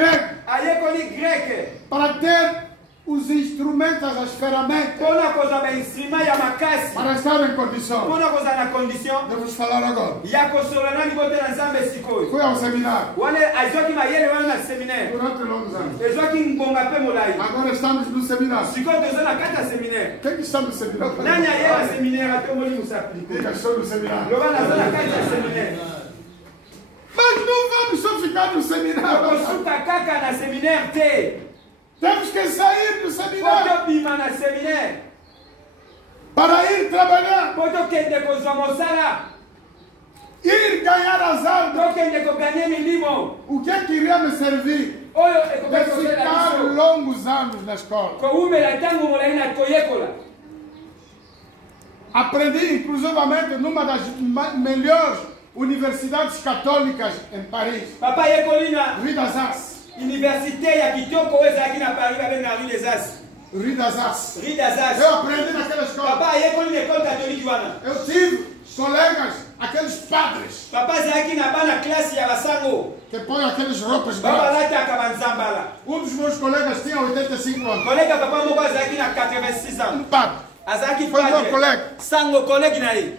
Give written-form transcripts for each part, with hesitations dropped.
grego. ayekoli grec Para ter os instrumentos, as ferramentas. mpona kozwa bainstrument ya makasi Para estar em condição. mpona kozala na condition De vos falar agora. ya kosolola na libota na nzambe sikoyo Fui ao seminário. wana azwaki mayele wana na seminaire Durante longos anos. ezwaki ngbonga mpe molai Agora estamos no seminário. sikoyo toza na kati ya seminaire Quem que está no seminário? nani aye na seminaire atomoli mosaplike Diga, estou no seminário. loba naza na kati ya seminaire Mas não vamos só ficar no seminário. okosuka kaka na seminaire te Temos que sair do po seminário tobima na seminaire para ir trabalhar, po tokende kozwa mosala ir ganhar as almas. tokende koganye milimo O que é que iria me servir oyo de ekokaki kosala ficar biso longos anos na escola? kowumela ntango molai na koyekola Aprendi, inclusivamente, numa das melhores universidades católicas em Paris, papa ayekoli na Rue d'Alsace. université ya kitoko oyo ezalaki na paris babenga na rue des as Rue d'Alsace. rue d'Alsace Eu aprendi naquela escola. papa ayekoli na ekole katolike wana Eu tive colegas, aqueles padres, papa azalaki na bana klase ya basango que põem aquelas roupas grandes. babalataka banzambala Dos meus colegas tinha 85 anos. kolega papa moko azalaki na 86 ans Padre. azalaki Foi meu padre colega. sango kolege na ye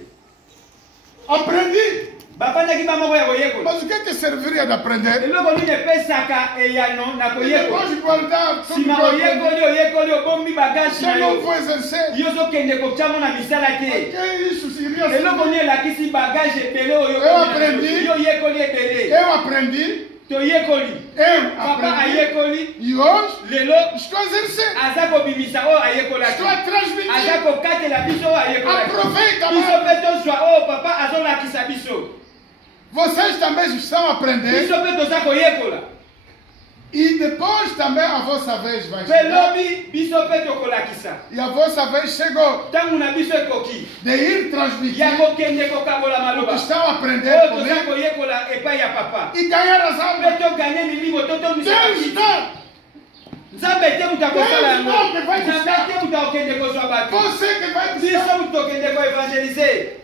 Aprendi. bafandaki bamoko ya koyekola Mas o que é que serviria de aprender? eloko nini epesaka eyano na E koyekola depois de guardar tudo nsima que eu aprendi, oyekoli obombi bagage na eu não yo vou exercer. yo ozokende kotiamo na misala O te que é isso? Iria eloko nini servir. elakisi bagage ebele oyo Eu aprendi. yo oyekoli ebele Eu aprendi. toyekoli Eu papa aprendi. ayekoli E hoje lelo estou a exercer. aza kobimisa oyo ayekolaki Estou a aza transmitir. kokatela biso oyo ayekolaki Aproveita, biso mano. mpe tozwa oyo papa azolakisa biso Vocês também estão a aprender. biso mpe toza koyekola E depois também a vossa vez vai mpe chegar. lobi biso mpe tokolakisa E a vossa vez chegou ntango na biso ekoki de ir transmitir ya kokende kokabola o que maloba estão a aprender oyo toza comigo koyekola epai ya papa e ganhar as mpe almas. toganye milimo Deus totomisaki está. nzambe te mutu akosala yango Deus não, que vai nzambe buscar. te mutu akokende kozwa bato Você que vai biso buscar mutu tokende koevangelize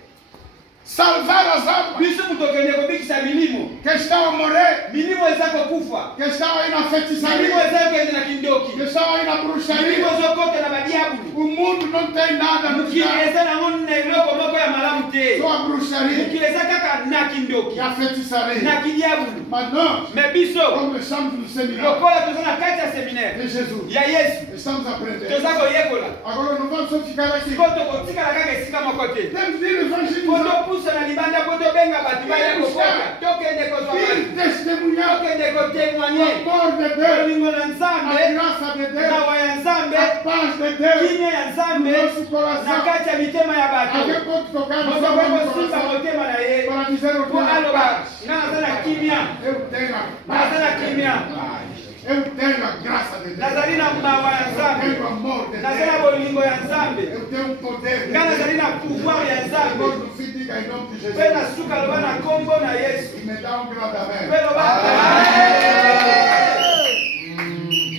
salvar as almas biso mutu tokende kobikisa milimo que estão a morrer, milimo eza kokufa que estão aí na milimo feitiçaria, eza kokende na que kindoki estão aí na milimo bruxaria. ezokota na badiabulu O mundo não tem nada no mokili lugar, eza nango na eloko moko ya malamu te só a bruxaria mokili eza kaka na kindoki e a feitiçaria. na kidiabulu Mas nós, me biso como estamos no seminário lokola toza na kati ya seminaire de Jesus, ya yesu estamos a aprender. toza koyekola Agora não vamos só ficar aqui. siko tokotikala kaka esika moko te Temos de ir po evangelizar, topusa na libanda po tobenga bato baya kokota tokende kozwa ir bato testemunhar tokende o kotemoigne amor de Deus, bolingo na a nzambe graça de Deus, nawa ya nzambe a paz de Deus kimia ya no nzambe nosso na coração. kati ya mitema ya bato Alguém pode tocar no moto seu kokosimba coração motema na ye para dizer o que po é aloba paz. nga naza na kimia Eu tenho a naza na kimia paz. Eu tenho a graça de Deus. nazali na mawa ya Eu nzambe tenho o amor de naza na Deus. bolingo ya nzambe Eu tenho o poder de nga nazali Deus. na pouvoir ya nzambe Depois no fim diga em nome de Jesus. mpe na suka loba na nkombo na yesu E me dá um grande mpe amém. loba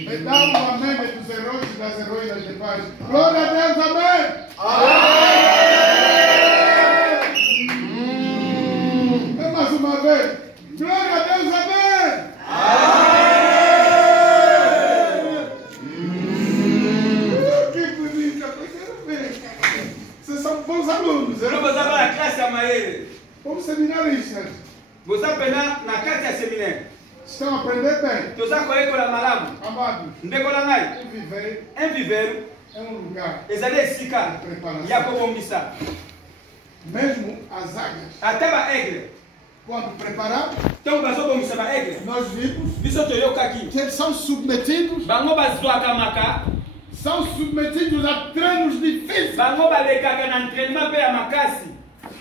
Me dá um amém dos heróis e das heroínas de paz. Glória a Deus, amém. É mais uma vez. Glória a Deus, amém. Que bonita coisa, bem. Vocês são bons alunos, lelo hein? boza na klase ya mayele Bons seminaristas. boza mpena na kati ya seminaire Estão a aprender bem. toza koyekola malamu Amados, ndeko na ngai o viver un vivero é um lugar, ezali esika ya kobombisa mesmo as águias, ata baaigle quando preparar, ntango bazobombisa baaigle nós vimos biso toyokaki que eles são submetidos bango bazwakamaka a treinos difíceis. bango balekaka na entraînement mpe ya makasi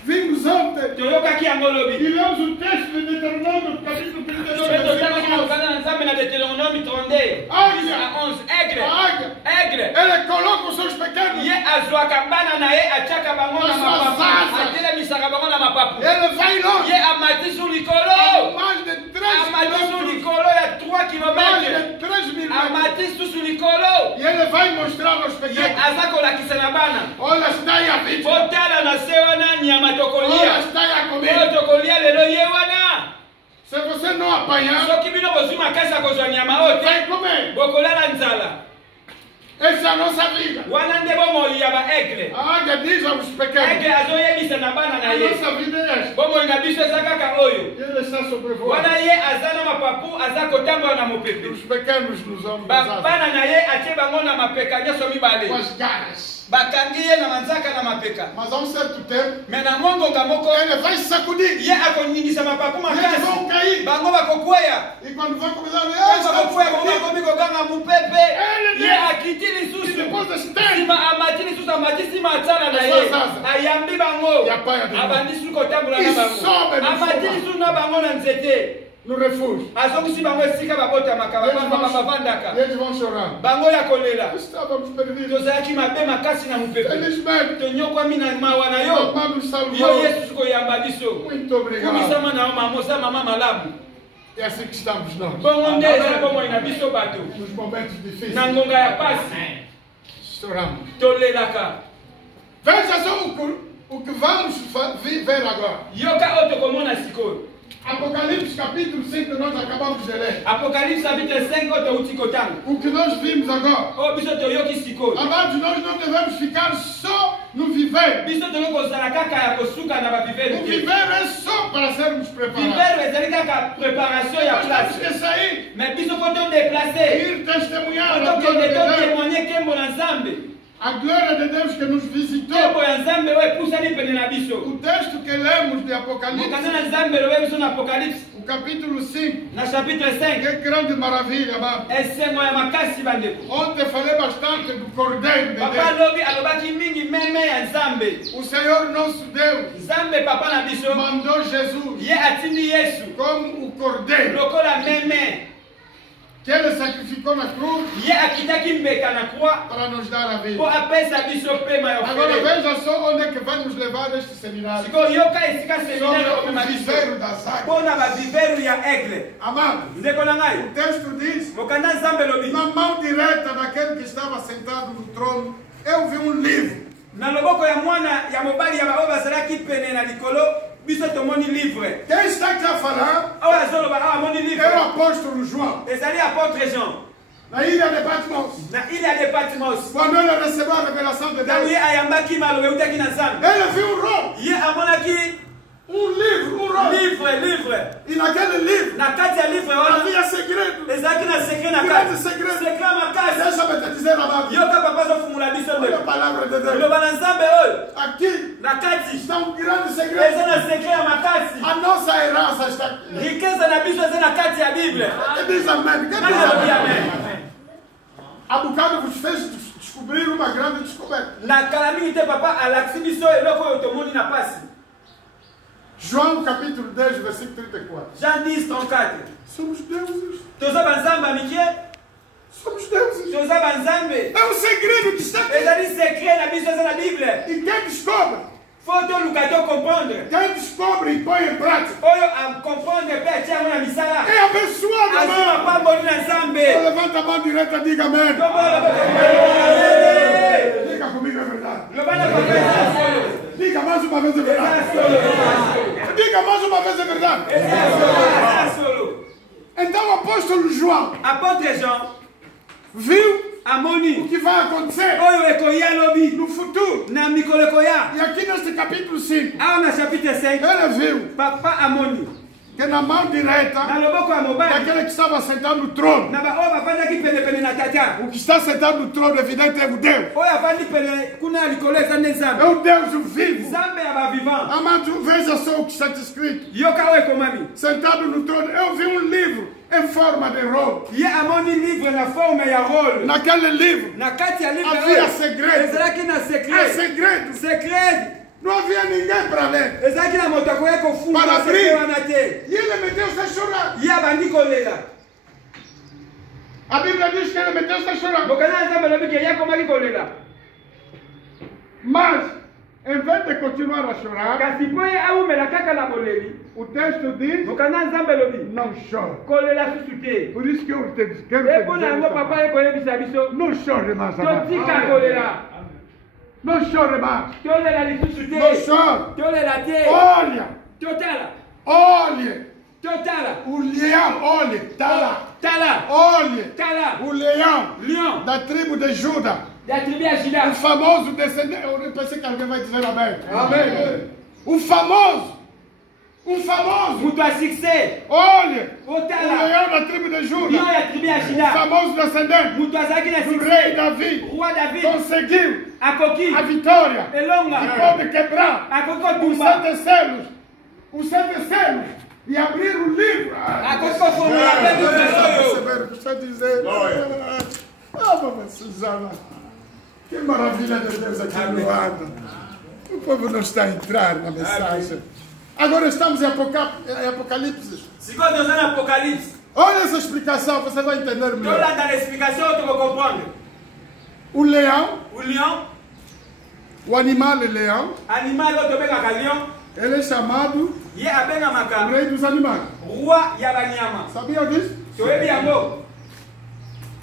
Vimos ontem toyokaki yango e lobi lemos o texto de Deuteronômio, capítulo 32, mpe totangaki na versículo 11. kokanda na nzambe na deutéronome 32 Águia, à 11 aigle a águia, aigle ele coloca os seus pequenos, ye azwaka bana na ye atiaka bango na mapapu atelemisaka bango na mapapu ele vai longe, ye amati sur a likolo mais de 3 amati sur quilômetros, likolo ya 3 mais kilometre de 3 mil metros. amati susu likolo E ele vai mostrar aos ye pequenos, aza kolakisa na bana olha, está aí a vítima, otala na se wana nyama olha, tokolia está aí a oyo comida. tokolia lelo ye wana Se você un nom à païen, soki bino bozwi makasi ya kozwa nyama oyo te faites comment? bokolala nzala Et ça non sa vie. wana nde bomoi ya baaigle Ah, il y a 10 ans, je peux aigle azoyebisa na bana na ye non sa vie de bomoi na biso eza kaka oyo il le sent sobrevoir. wana ye aza na mapapu aza kotambola na mopepe Je peux nous sommes. bana na ye atie bango na mapeka nyonso mibale Moi, je gares. bakangi ye na manzaka na mapeka Mais on sait tout est. me na ngongonga moko Elle va s'accoudir. ye akoningisa mapapu Ils makasi vont cailler. bango bakokweya Et quand nous va comme ça, bakokweya bango bakomi koganga mopepe ye akiti il lisusu dépose des citernes. nsima amati lisusu amati nsima atsala na ye ayambi bango abandi lisusu kotambola na bango amati lisusu na bango na nzete Nous refuge. azongisi bango esika babotamaka bavandaka Les vont se rendre. bango ya kolela Qu'est-ce que ça va nous permettre? tozalaki mabe makasi na mopepe Felizmente, tonyokwami na mawa na yo nós nos yo salvou. yesu koyamba biso Muito obrigado. kumisama na yo mama oza mama malamu É assim que estamos nós. bongo nde eza bomoi na biso bato Nos momentos difíceis. na ngonga ya pasi Choramos. tolelaka Veja só o que vamos ver agora. yoka oyo tokomona sikoyo Apocalipse capítulo 5, nós acabamos de ler. apocalypse chapitre 5 oyo touti kotanga O que nós vimos agora. oyo biso toyoki sikoyo Amados, nós não devemos ficar só no viver. biso toyoki kozala kaka ya kosuka na baviveru O te viver é só para sermos preparados. viveru ezali kaka préparation ya Nós temos place que sair, mais biso fo todeplace ir testemunhar a tokende glória de Deus. totémoigne nkembo na nzambe A glória de Deus que nos visitou. nkembo ya nzambe oyo epusani pene na biso O texto que lemos de Apocalipse, mokanda na nzambe lobe biso na apocalypse o capítulo 5, na chapitre 5 que grande maravilha, amado. esengo ya makasi bandeko Ontem falei bastante do Cordeiro de papa Deus. lobi alobaki mingi meme ya nzambe O Senhor nosso Deus nzambe papa na biso mandou Jesus ye atindi yesu como o Cordeiro lokola meme que ele sacrificou na cruz ye akitaki mbeka na croix para nos dar a vida. mpo apesa biso pema ya Agora ofele veja só onde é que vai nos levar este seminário. sikoyo yoka esika seminaire Sobre o omema biso viveiro das águas. mpona baviveru ya aigle Amados, ndeko na o ngai texto diz: mokanda nzambe lobi na mão direita daquele que estava sentado no trono, eu vi um livro. na loboko ya mwana ya mobali ya baoyo bazalaki pene na likolo biso tomoni livre Quem está aqui a falar oyo azoloba awa amoni é o livre apóstolo João, ezali apôtre jean na ilha de Patmos. na ile ya de patmos Quando ele recebeu a revelação de ntango Deus, ye ayambaki maloba eutaki na nzambe ele viu um rolo, ye amonaki um rolo. livre E naquele livro na kati ya livre wana havia segredo. ezalaki na sekre na Grande kati segredo. sekre makasi Deixa-me te dizer, amado, yoka papa azofungula biso olha a ndeko palavra de Deus. liloba na nzambe oyo Aqui na kati está um grande eza segredo. na sekre ya makasi A nossa herança está aqui. rikeza na biso eza na kati ya bible Quem diz amém? Quem nani diz alobi amém? amen Há bocado vos fez descobrir uma grande descoberta. na kala mingi te papa alakisi biso eloko oyo tomoni na pasi João capítulo 10, versículo 34. jean 10 34 Somos deuses. toza banzambe mike Somos deuses. toza banzambe É um segredo que está aqui. ezali sekre na biso eza na bible E quem descobre? fo toluka tocomprendre Quem descobre e põe em prática oyo acomprendre mpe atia yango na misala é abençoado, azwi amado. mapamboli na nzambe Levanta a mão direita e diga amém. Diga comigo, é verdade. lobana papa solo Diga mais uma vez, é verdade. Diga mais uma vez, é verdade. solo Então o apóstolo João apôtre jean viu o amoni que vai acontecer oyo ekoya lobi no futuro. na mikolo ekoya E aqui neste capítulo 5, awa na chapitre 5 ele viu papa amoni que na mão na direita loboko ya mobali daquele que estava sentado no trono, na baoyo bafandaki penepene na tata o que está sentado no trono, evidente, é o Deus. oyo afandi pene kuna ya likolo eza nde É nzambe o Deus o vivo. nzambe ya bavivant Amado, veja só o que está escrito. yoka oyo ekomami Sentado no trono, eu vi um livro em forma de rolo. ye amoni livre na forme ya role Naquele livro na kati ya livre havia oyo segredo. ezalaki na É secret segredo. secret Não havia ninguém para ler. ezalaki na moto akoki kofunga Para secret abrir. wana te E ele meteu-se a chorar. ye abandi kolela A Bíblia diz que ele meteu-se a chorar. mokanda ya nzambe alobi ke ye akomaki kolela Mas, em vez de continuar a chorar, kasi mpo ye awumela kaka na boleli o texto diz: mokanda ya nzambe alobi não chore. kolela susu te Por isso que eu quero te epona dizer yango esta papa palavra. ekoyebisa biso Não chore mais, amado. totika kolela Não chore mais. tolela lisusu Não te chore. tolela te Olha, totala olhe. O leão, olha, Tala. Olha. O leão. Da tribo de Judá. O famoso descendente. Eu pensei que alguém vai dizer amém. Amém. O famoso. Muito a succès. Olha. O leão da tribo de Judá. O famoso descendente do rei Davi. Conseguiu a vitória. E pode quebrar os 7 selos. E abrir o livro. Perceberam o que está dizendo? Mamãe Suzana. Que maravilha de Deus aqui no lado. O povo não está a entrar na mensagem. Agora estamos em Apocalipse. Olha essa explicação, você vai entender melhor. O leão. O animal leão. Ele é chamado o rei dos animais. Sabia disso?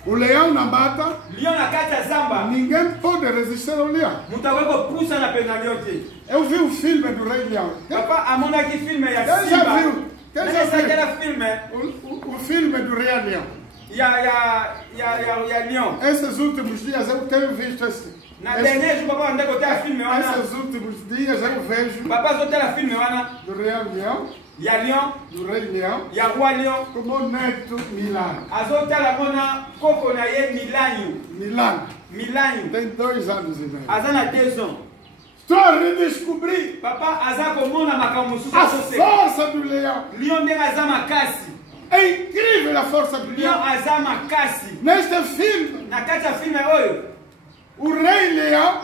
O leão na mata. Ninguém pode resistir ao leão. Eu vi o filme do Rei Leão. Quem já viu? O filme do Rei Leão. Esses últimos dias eu tenho visto esse. Esses últimos dias eu vejo do Rei Leão, do Rei Leão, como neto Milano. Milano tem 2 anos e meio. Estou a redescobrir a força do leão. É incrível a força do leão. Neste filme, o Rei Leão,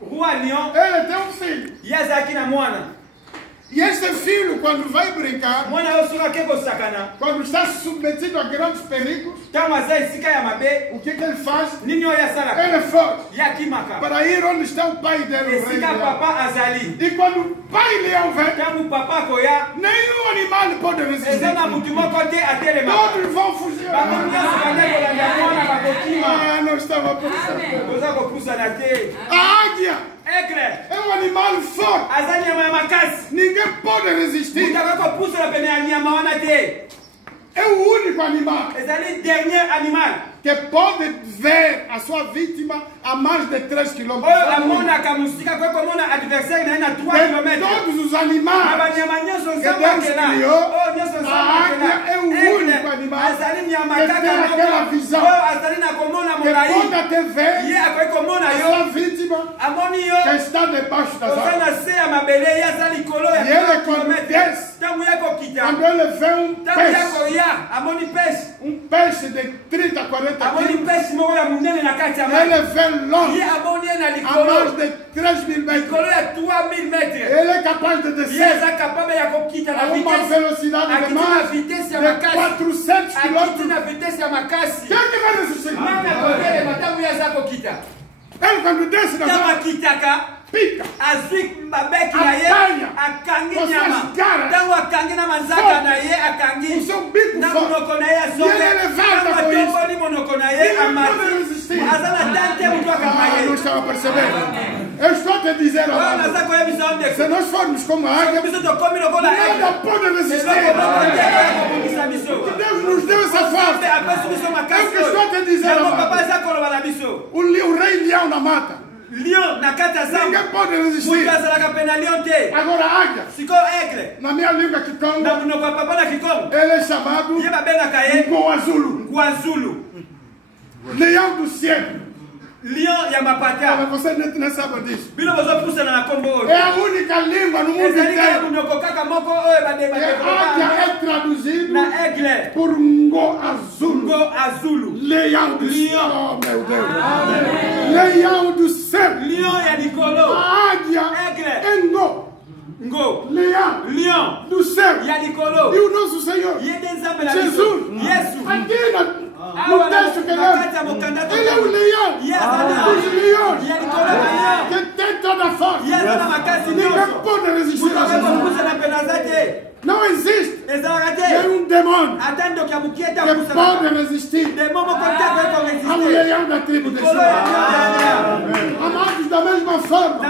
ele tem um filho. E este filho, quando vai brincar, quando está submetido a grandes perigos, o que ele faz? Ele foge para ir onde está o pai dele, o Rei Leão. E quando o pai leão vem, nenhum animal pode resistir. Todos vão fugir. Não estava pensando. A águia é um animal forte. Ninguém pode resistir. É o único animal que pode ver a sua vítima a mais de 3 km. Todos os animais que Deus criou, a águia é o único animal que tem aquela visão, que pode até ver a sua vítima que está debaixo das águas. E ele quando desce, quando ele vê um peixe de 30 a 40 quilos, ele vem longe, a mais de 3.000 metros. Ele é capaz de descer a uma velocidade de mais de 400 km. Quem que vai resistir? Ele quando desce na água, pica, apanha o seu bico forte, e ele levanta com isso. Ele não pode resistir. Não estava percebendo? Eu estou a te dizer agora, se nós formos como a águia, nada pode resistir. Deus nos deu essa força. É o que estou a te dizer agora. O Rei Leão na mata, ninguém pode resistir. Agora a águia, na minha língua Kikongo, ele é chamado Nguazulu, leão do céu. Você não sabe disso. É a única língua no mundo inteiro que a águia é traduzido por Nguazulu, leão do céu. Oh, meu Deus. Leão do céu. A águia é leão do céu. E o nosso Senhor Jesus, aqui no texto que ele é o leão dos leões, que tem toda a força. Ninguém pode resistir a Jesus. Não existe nenhum demônio que pode resistir ao leão da tribo de Judá. Amados, da mesma forma,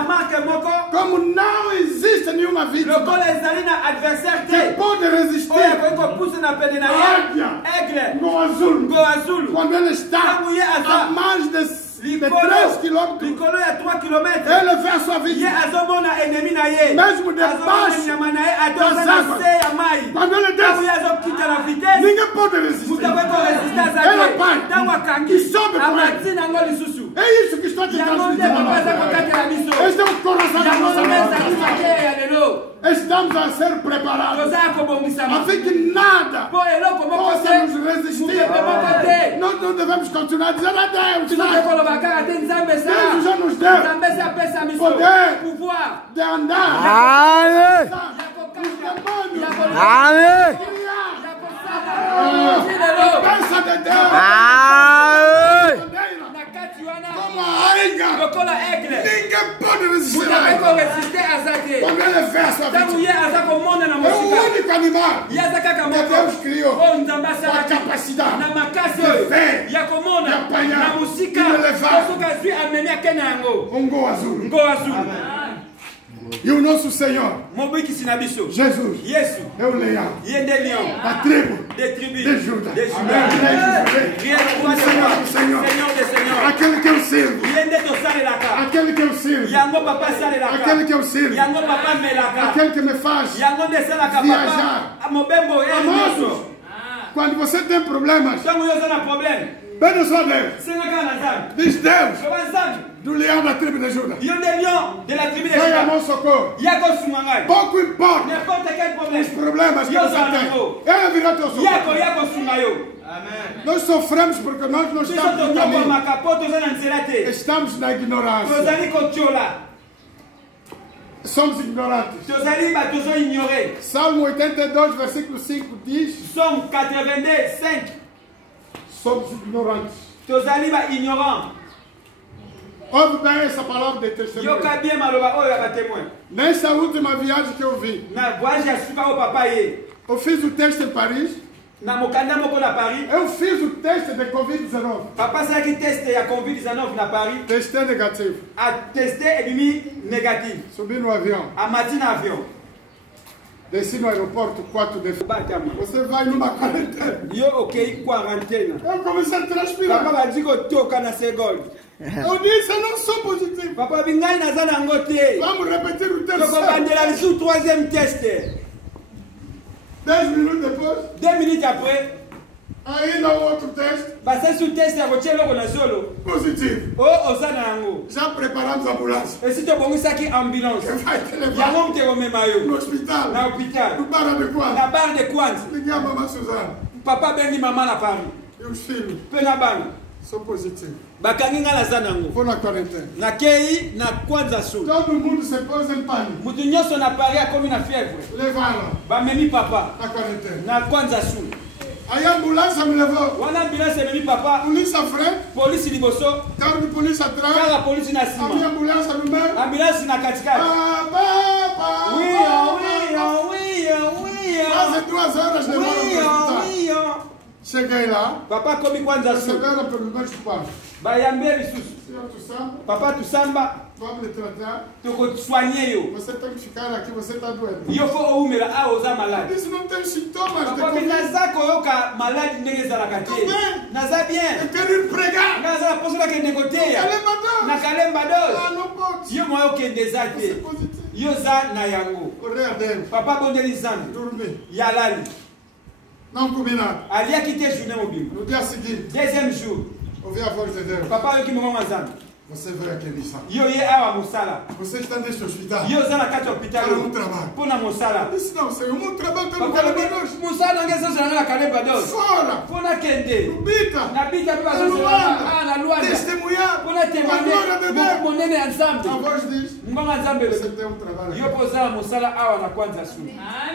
como não existe nenhuma vítima que pode resistir à águia no azul, quando ele está a mais de 3 km, ele vê a sua vítima, mesmo debaixo das águas. Quando ele desce, ninguém pode resistir. Ele é pai que sobe por ele. É isso que estou te transmitindo. Este é o coração da nossa vida. Estamos a ser preparados a fim que nada possa nos resistir. Nós não devemos continuar a dizer a Deus. Deus já nos deu poder de andar. Amém. Pensa de Deus. Como a águia. Ninguém pode resistir a ele. Quando ele vê a sua vítima, é o único animal que Deus criou com a capacidade de ver, de apanhar, de levar um gol azul. E o nosso Senhor, Jesus, é o leão da tribo de Judas. O Senhor, aquele que eu sirvo, aquele que eu sirvo, aquele que eu sirvo, aquele que me faz viajar. Amados, quando você tem problemas, pede só Deus. Diz Deus, do leão da tribo de Judas, vai a nosso socorro. Pouco importa os problemas que você tem, ele virá teu socorro. Nós sofremos porque nós não estamos no caminho. Estamos na ignorância. Somos ignorantes. Salmo 82, versículo 5 diz: Somme 82, 5. Somos ignorantes. Ouve bem essa palavra de testemunho. Nessa última viagem que eu vi, eu fiz o teste em Paris. Eu fiz o teste de Covid-19. Papa sabe que teste a Covid-19 na Paris. Teste negativo. A teste é negativo. Subi no avião. A matina avião. Desci no aeroporto 4 de fevereiro. Você vai numa quarentena. Eu quarentena. Eu comecei a transpirar. Papa diz que eu toco na segunda. Eu disse, eu não sou positivo. Papa bingai na zana ngote. Vamos repetir o terceiro. Toco bandela sur troisième test. 10 minutes depois. 2 minutes après. Ainda outro teste. Passei sur test a rotier logo na solo. Positivo. Oh, osana ngo. Já preparamos a ambulância. E se tu bongo aqui ambulância. Vai te levar. Já vamos ter o mesmo no hospital. Na hospital. No bar de Kwanza. Na bar de Kwanza. Liga a mamãe Suzana. Papa bem mamãe na Paris. E os filhos. Pena bana. Sou positivo. Bakanginga na zana ngo. Vou na quarentena. Na Kei, na Kwanza Sul. Todo mundo se pôs em pânico. Mutu nyoso na Paris a comme na fièvre. Levaram. Ba memi papa. Na quarentena. Na Kwanza Sul. Aí a ambulância me levou. Wana ambulância memi papa. Polícia à frente. Polícia liboso. Carro de polícia atrás. Carro de polícia na cima. A minha ambulância no meio. Ambulância na katikati. Quase 2 horas levaram para o hospital. Cheguei lá. Papa come Kwanza Sul. Receberam pelo menos 4. Bayambeli susu. Papa tu samba. Vamos lhe tratar. Tu vou te soigner eu. Você tem que ficar aqui, você está doente. Eu vou umela a osa malade. Isso não tem sintomas de Papa Covid. naza koyoka malade nengeza la kati. Naza bien. Eu quero ir pregar. Naza la posa que negoteia. Na Kalemba dos. Ah, não pode. Yo moyo que desate. Yo za na yango. Correr adentro. Papa bondeli zambi. Dormir. Yalali. Não comi nada. Ali a quitté journée mobile. No dia seguinte. Deuxième jour. Ouvi a voz de Deus. Papa yo ki mama zambi. Você veio aqui missa. Yo ye awa musala. Você está neste hospital. Yo za na kati hospital. Para um trabalho. Pona musala. Disse não, senhor, meu trabalho está no Kalemba dos. Musala ngeza za na Kalemba dos. Fora. Pona kende. No Bita. Na Bita biba zo na Luanda. Testemunhar. Pona témoigner. Monene ensemble. A voz diz. Ngoma nzambe. Você tem um trabalho. Yo poza musala awa na Kwanza Sul.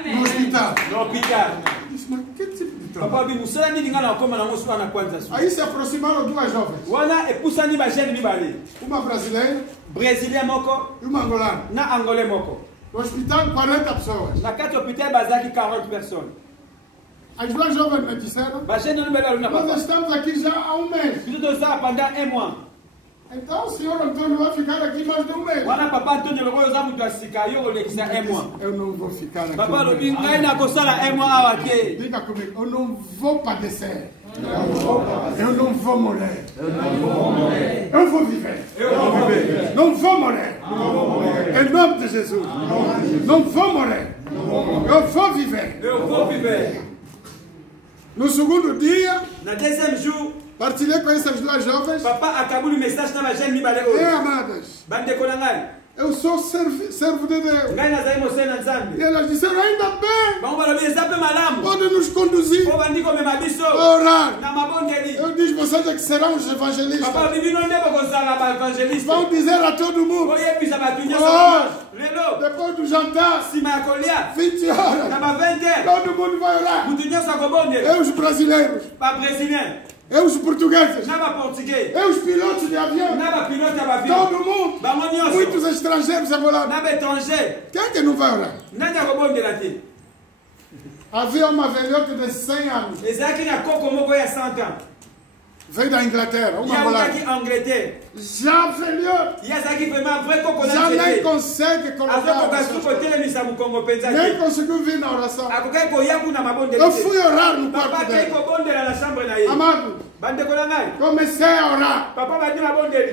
No hospital. No hospital. Disse, mas que tipo de trabalho? Papa bi musala nini ngana koma na musala na Kwanza Sul. Aí se aproximaram 2 jovens. Wana epusani ba jeune mibale. Uma brasileira. Brésilien moko. E uma angolana. Na angolais moko. No hospital 40 pessoas. Na kati hospital bazaki 40 personnes. As 2 jovens me disseram. Ba jeune no bela na Nós papa. estamos aqui já há 1 mês. Biso to za pendant 1 mois. Então o senhor Antônio vai ficar aqui mais de um mês. Eu não vou ficar aqui. Diga comigo, eu não vou padecer. Eu não vou morrer. Eu vou viver. Não vou morrer. Em nome de Jesus. Não vou morrer. Eu vou viver. No segundo dia, partilhei com essas duas jovens. E amadas, eu sou servo de Deus. E elas disseram, ainda bem, pode nos conduzir a orar. Eu disse, vocês é que serão os evangelistas. Vão dizer a todo mundo, depois do jantar, 20 horas, todo mundo vai orar. Eu os brasileiros, eu os portugueses, eu os pilotos de avião, todo mundo, muitos estrangeiros a volar. Quem é que não vai orar? Havia uma velhota de 100 anos. Veio da Inglaterra, uma mulher. Já velhote. Já nem consegue colocar. Nem conseguiu vir na oração. Eu fui orar no quarto dele. Amado, comecei a orar.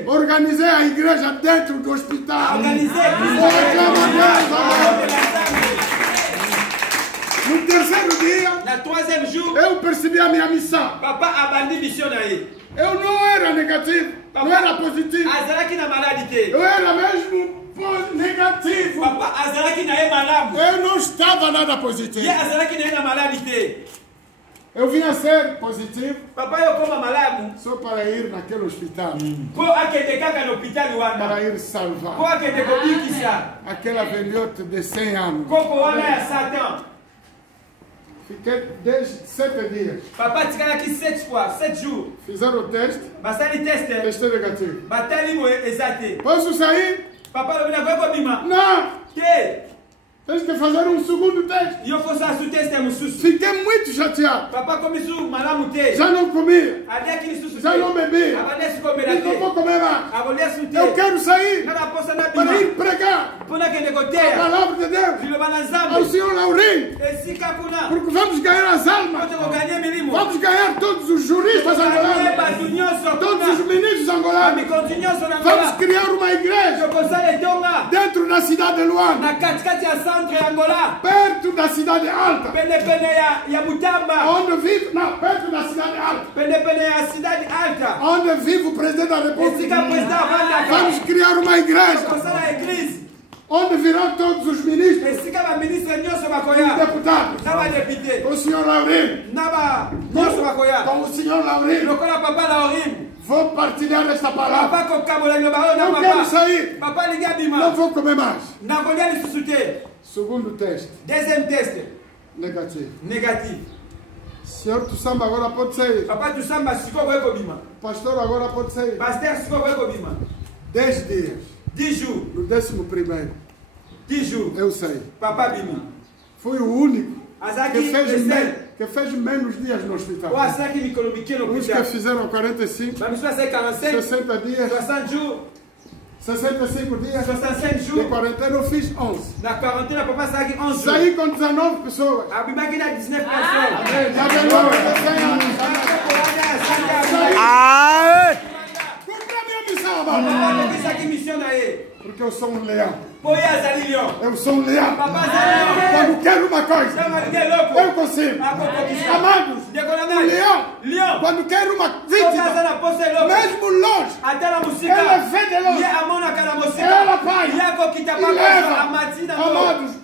Organizei a igreja dentro do hospital. No terceiro dia, eu percebi a minha missão. Eu não era negativo, não era positivo. Eu era mesmo negativo. Eu não estava nada positivo. Eu vinha ser positivo só para ir naquele hospital. Para ir salvar aquela velhota de 100 anos. Fiquei 7 dias. Fizeram o teste. Teste negativo. Posso sair? Não. Tens que fazer um segundo teste. Fiquei muito chateado. Já não comia. Já não bebia. Não vou comer mais. Eu quero sair para ir pregar a palavra de Deus ao senhor Laurinho. Porque vamos ganhar as almas. Vamos ganhar todos os juristas angolanos. Todos os ministros angolanos. Vamos criar uma igreja dentro da cidade de Luanda. Perto da cidade alta. Onde vive, não, perto da cidade alta. Onde vive o presidente da República. Vamos criar uma igreja. Onde virão todos os ministros. E deputados. Com o senhor Laurinho. Com o senhor Laurinho. Vou partilhar esta palavra. Não quero sair. Não vou comer mais. Segundo teste. Negativo. Senhor Tussamba agora pode sair. Pastor agora pode sair. 10 dias. 10 jours. No 11º. 10 jours. Eu saí. Fui o único que fez menos dias no hospital. Os que fizeram 45, 60 dias, 65 dias, de quarentena eu fiz 11. Na quarentena, papai saiu aqui 11 jours. Saí com 19 pessoas. A Bíblia aqui dá 19 pessoas. Porque eu sou um leão. Eu sou um leão. Quando quero uma coisa, eu consigo. Amados, o leão, quando quer uma vítima, mesmo longe, ela vê de longe, ela vai e leva.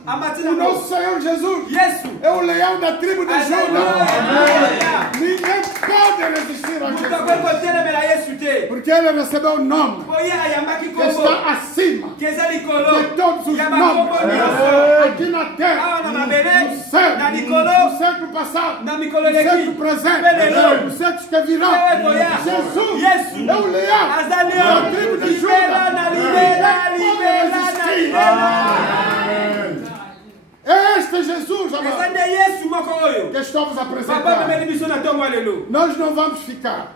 Amados, o nosso Senhor Jesus é o leão da tribo de Judá. Ninguém pode resistir a Jesus, porque ele recebeu o nome que está acima de todos os nomes, aqui na terra, no céu, no século passado, no século presente, no século que virá. Jesus é o leão da tribo de Judá. Este Jesus, amado, que estamos apresentando, nós não vamos ficar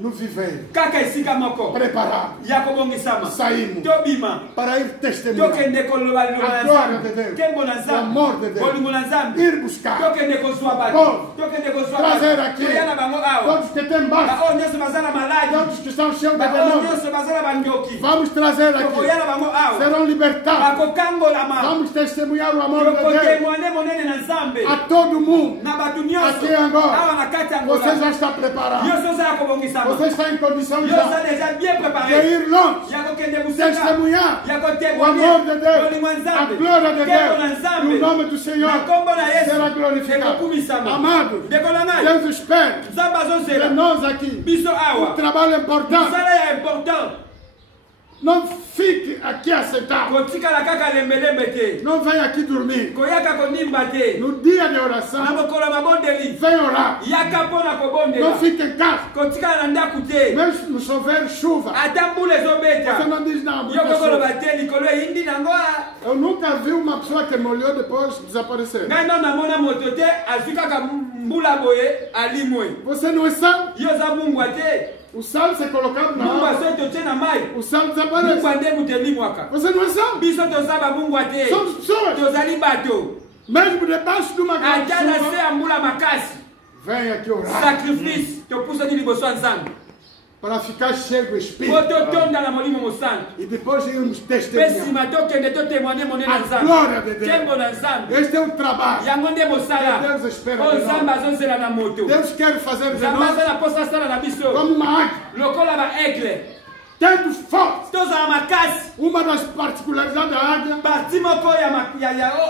nous vivons kaka esika moko préparable ya kobongisama saimu tobima para ir testemunhar tokende koloba a glória de Deus, kembo na o nzambe amor de Deus, bolingo na nzambe ir buscar tokende kozwa bato tokende kozwa trazer aqui toya na bango awa todos que têm baixo, baoyo nyonso baza na maladi todos que estão cheios de baoyo demônios, nyonso baza na bandoki vamos trazer aqui, tokoya na bango awa serão libertados, bakokangolama vamos testemunhar o amor de Deus tokotemwane monene na nzambe a todo mundo. na bato nyonso Aqui agora, awa na kati ya ngola você já está preparado, nyonso oza ya kobongisama você está em condição nyonso já deja bien de préparé ir longe, ya kokende musika testemunhar ya o kotemwane amor de Deus, bolingo ya a nzambe glória de kembo na Deus, e nzambe o nome do Senhor na kombo na yesu será glorificado. ekokumisama Amados, ndeko na ngai Deus espera nzambe de azozela nós aqui biso um awa trabalho importante. mosala ya important Não fique aqui sentado, kotikala kaka lembelembe te não venha aqui dormir. koyaka konimba te No dia de na oração, mokolo ya mabondeli vem orar. yaka mpo na Não kobondela fique em casa, kotikala na ndaku te mesmo se houver chuva. ata mbula Você ezobeta não diz não, yo muita chuva. kokoloba te likolo eyindi nango Eu nunca vi uma pessoa que molhou depois desaparecer. ngai nano namona moto te azwi kaka mbula boye alimwe Você não é sal? yo oza mungwa te O sal se colocado na mungwa água, soki totie na mai o sal desaparece. mungwa nde moto elimwaka Você não é sal? biso toza bamungwa te Somos pessoas. tozali bato Mesmo debaixo de uma grande ata na se chuva, ya mbula makasi vem aqui orar. sacrifice topusani liboso ya nzambe Para ficar cheio do po Espírito. totonda na molimo mosantu E depois irmos mpe testemunhar. nsima tokende totemwane mone na A nzambe glória de Deus. nkembo na nzambe Este é o trabalho. yango nde mosala Deus espera oyo de nós. nzambe azozela na moto Deus quer fazer de nzambe nós aza na mposa asala na biso como uma águia. lokola baaigle Tendo forte. tozala makasi Uma das particularidades da águia parti moko ya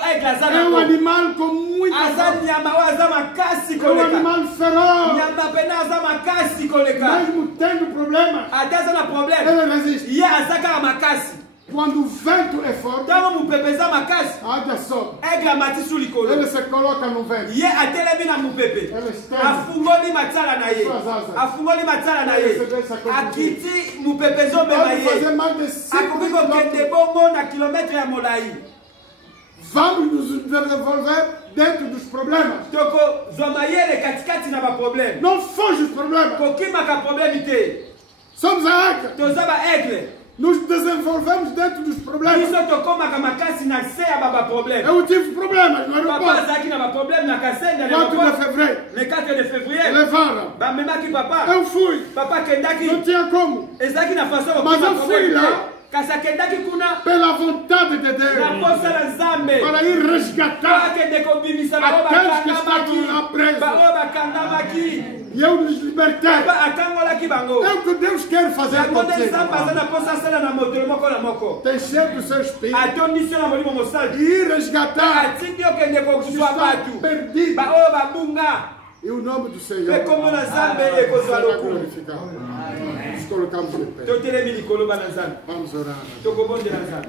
aigle aza é um nango animal com muita aza força. nyama oyo aza makasi É um koleka animal feroz. nyama pene aza makasi koleka Mesmo tendo problemas, ata aza na problème ele resiste. ye aza kaka makasi Quando o vento é forte, ntango mopepe eza makasi a águia sobe. aigle amati su likolo Ele se coloca no vento. ye atelemi na mopepe Ele estende. afungoli matala na ye afungoli matala na ye akiti mopepe ezomema Pode fazer ye mais de 5 akoki kokende quilômetros. bongo na kilometre ya molai Vamos nos desenvolver dentro dos problemas. tokozwa mayele katikati na baproblème Não foge dos problemas. kokimaka problème te Somos a águia. toza baaigle Nos desenvolvemos dentro dos problemas. biso tokomaka makasi na se ya babaproblème Eu tive problemas no papa aeroporto. azalaki na baproblème na kasende na 4 de aéroport fevereiro. le 4 de février Levaram. bamemaki papa Eu fui. papa Não akendaki tinha como. ezalaki na façon Mas eu kokima fui problème lá. te kasi akendaki kuna Pela vontade de na Deus. posa na nzambe Para ir resgatar. akende kobimisa bango Aqueles que bakangaki estavam lá presos. bango bakangamaki E eu nos libertei. papa akangolaki bango É o que Deus quer fazer yango nde contigo. nzambe aza na posa asala na mokolo moko na moko Tem cheio do seu espírito. atondisi yo na molimo E mosali ir resgatar. atindi okende Os que kozwa estão bato perdidos. baoyo babunga E o nome do Senhor mpe kombo na nzambe ekozwa será lokumu glorificado. Nos colocamos de pé. totelemi likolo bana nzambe Vamos orar. tokobondela nzambe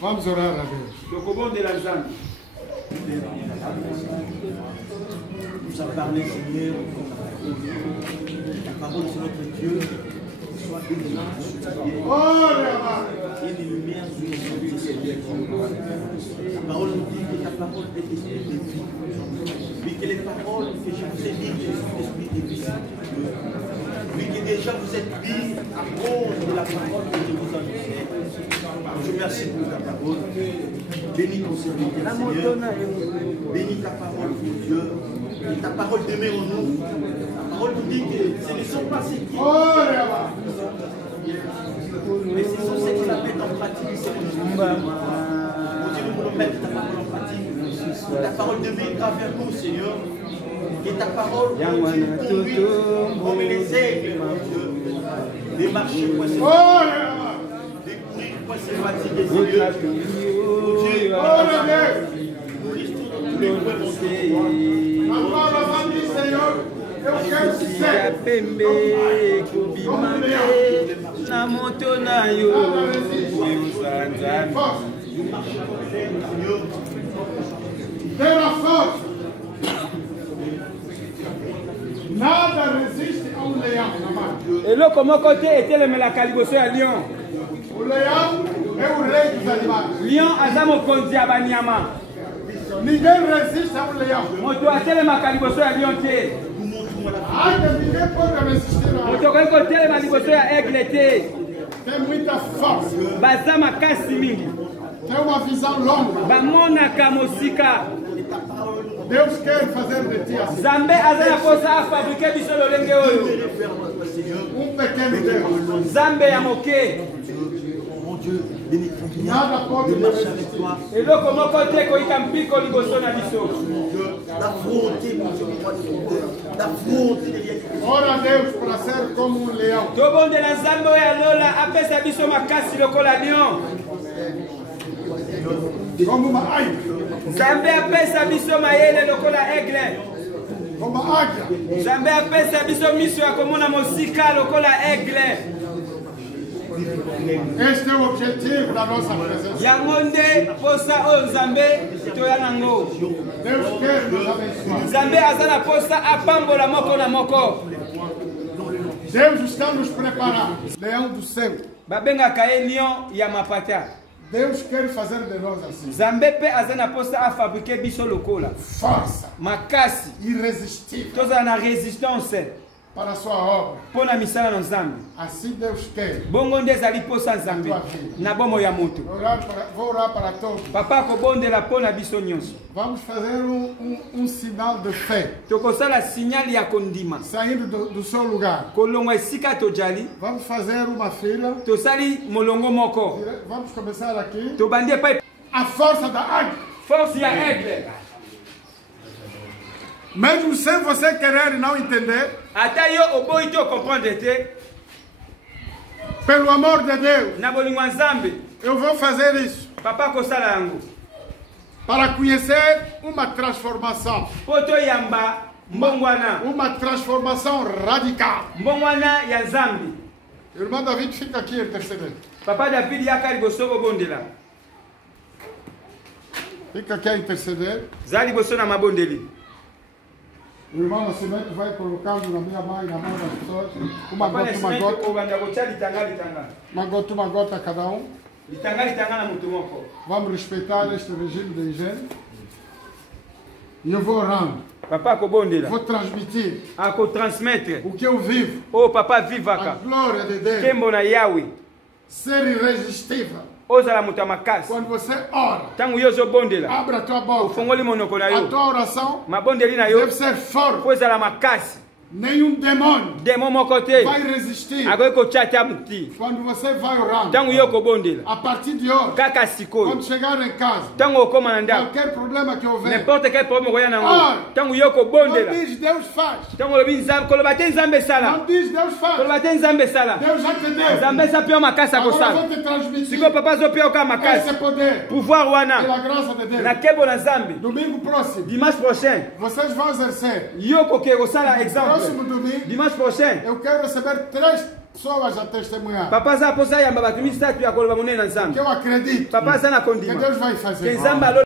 Vamos orar a Deus. tokobondela nzambe Nous a parlé, Seigneur, la parole de notre Dieu soit une lampe sur ta vie et une lumière sur nos sentiers, Seigneur. La parole nous dit que ta parole est esprit de vie. Oui, que les paroles que je vous ai dites, esprit de vie. Oui, que déjà vous êtes vie à cause de la parole que je vous annonçais. Je vous remercie pour ta parole. Bénis ton serviteur, Seigneur. Bénis ta parole, mon Dieu. Et ta parole demeure en nous. Ta parole nous dit que ce ne sont pas ceux qui... Mais ce sont ceux qui la mettent en pratique, Seigneur. Mon Dieu, nous voulons mettre ta parole en pratique. Que ta parole demeure à travers nous, Seigneur. Que ta parole continue de conduire comme les aigles, mon Dieu. Les marcher, point se des courir, point se fatiguer, Seigneur. Mon Dieu, nous restons dans tous les points, mon Dieu. Eu quero ser pembe kobimake na moto na yo oyoza nzambe pela força. Nada resiste a um leão na mão. eloko moko te etelemelaka liboso ya lion O leão é o rei dos animais. lion aza mokonzi ya banyama Ninguém resiste a leão. Moto atelemaka liboso ya lion te. Ninguém pode resistir a moto okoki kotelema liboso ya aigle te. Tem muita força. Baza makasi mingi. Tem uma visão longa. Bamonaka mosika. Deus quer fazer de ti assim. Zambé aza na posa a fabriquer biso lolenge oyo. Pequeno Deus. Zambé ya moke. Nada pode marcher avec toi. Eloko moko te koyika mpiko liboso na biso. Ora a Deus para ser como um leão. Tobondela Nzambe oyo alola apesa biso makasi lokola lion. Como uma águia. Nzambe apesa biso mayele lokola aigle. Como uma águia. Nzambe apesa biso miso ya komona mosika lokola aigle. Este é o objetivo da nossa presença. Yango nde posa oyo Nzambe toya nango. Deus quer nos abençoar. Nzambe aza na posa apambola moko na moko. Deus está nos preparando. Leão do céu. Babengaka ye lion ya mapata. Deus quer fazer de nós assim. Nzambe pe aza na posa a fabriquer biso lokola. Força. Makasi. Irresistível. Tozala na resistance. Para a sua obra. Pona misala na Nzambe. Assim Deus quer. Bongo nde ezali posa Nzambe. Na bomo ya moto. Vou orar para todos. Papa kobondela pona biso nyonso. Vamos fazer um sinal de fé. Tokosala signal ya kondima. Saindo do seu lugar. Kolongo esika tojali. Vamos fazer uma fila. Tosali molongo moko. Vamos começar aqui. Tobandi pa a força da águia. Força ya aigle. Mesmo sem você querer não entender. Até yo oboyi to comprendre te. Pelo amor de Deus. Na bolingo Nzambe. Eu vou fazer isso. Papa kosala yango. Para conhecer uma transformação. Poto yamba mbongwana. Uma transformação radical. Mbongwana ya Nzambe. Irmão David fica aqui intercedendo. Papa David yaka liboso kobondela. Fica aqui a interceder. Za liboso na mabondeli. O irmão Nascimento vai colocando na minha mão e na mão das pessoas. Uma gota, uma gota. Uma gota cada um. Vamos respeitar este regime de higiene. E eu vou orando. Papa kobondela. Vou transmitir. Ako transmettre. O que eu vivo. Oh papa vivaka. A glória de Deus. Kembo na Yahweh. Ser irresistível. Quando você ora, abre a tua boca. A tua oração deve ser forte. Nenhum demônio vai resistir. Quando você vai orando, a partir de hoje, quando chegar em casa, qualquer problema que houver, ora. Não diz Deus faz. Não diz Deus faz. Deus já te deu. Agora vou te transmitir esse poder pela graça de Deus. Domingo próximo, vocês vão exercer. Próximo domingo, dimanche prochain, eu quero receber 3 pessoas a testemunhar. Papa za posa ya mbaba tumisa tu ya koloba munene na Nzambe. Que eu acredito. Papa za na kondima. Que Deus vai fazer.